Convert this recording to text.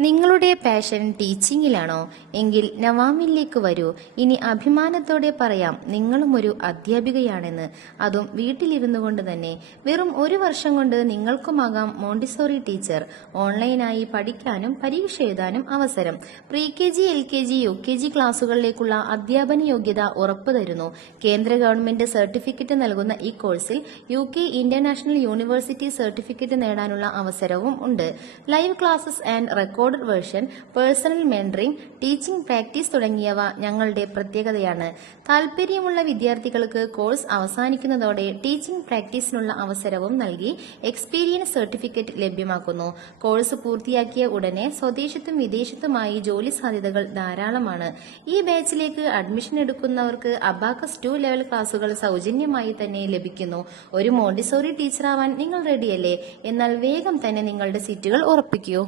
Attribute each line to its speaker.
Speaker 1: നിങ്ങളുടെ പാഷൻ ടീച്ചിങ്ങിലാണോ എങ്കിൽ നവാമിലേക്ക് വരൂ. ഇനി അഭിമാനത്തോടെ പറയാം നിങ്ങളും ഒരു അധ്യാപികയാണെന്ന്. അതും വീട്ടിലിരുന്നു കൊണ്ട് തന്നെ. വെറും ഒരു വർഷം കൊണ്ട് നിങ്ങൾക്കുമാകാം മോണ്ടിസോറി ടീച്ചർ. ഓൺലൈനായി പഠിക്കാനും പരീക്ഷ എഴുതാനും അവസരം. Pre K G L K G U K G ക്ലാസുകളിലേക്കുള്ള അധ്യാപന യോഗ്യത ഉറപ്പു തരുന്നു. കേന്ദ്ര ഗവൺമെന്റ് സർട്ടിഫിക്കറ്റ് നൽകുന്ന ഈ കോഴ്സിൽ U K international university certificate നേടാനുള്ള അവസരവും ഉണ്ട്. Live classes and recorded version personal mentoring teaching practice തുടങ്ങിയവ ഞങ്ങളുടെ പ്രത്യേകതയാണ്. താൽപര്യമുള്ള വിദ്യാർത്ഥികൾക്ക് കോഴ്സ് അവസാനിക്കുന്നതോടെ ടീച്ചിംഗ് പ്രാക്ടീസിനുള്ള അവസരവും നൽകി എക്സ്പീരിയൻസ് സർട്ടിഫിക്കറ്റ് ലഭ്യമാക്കുന്നു. കോഴ്സ് പൂർത്തിയാക്കിയ ഉടനെ സ്വദേശത്തും വിദേശത്തുമായി ജോലി സാധ്യതകൾ ധാരാളമാണ്. ഈ ബാച്ചിലേക്ക് അഡ്മിഷൻ എടുക്കുന്നവർക്ക് അബാക്കസ് ടു ലെവൽ ക്ലാസുകൾ സൗജന്യമായി തന്നെ ലഭിക്കുന്നു. ഒരു മോണ്ടിസോറി ടീച്ചറാവാൻ നിങ്ങൾ റെഡിയല്ലേ എന്നാൽ വേഗം തന്നെ നിങ്ങളുടെ സീറ്റുകൾ ഉറപ്പിക്കൂ.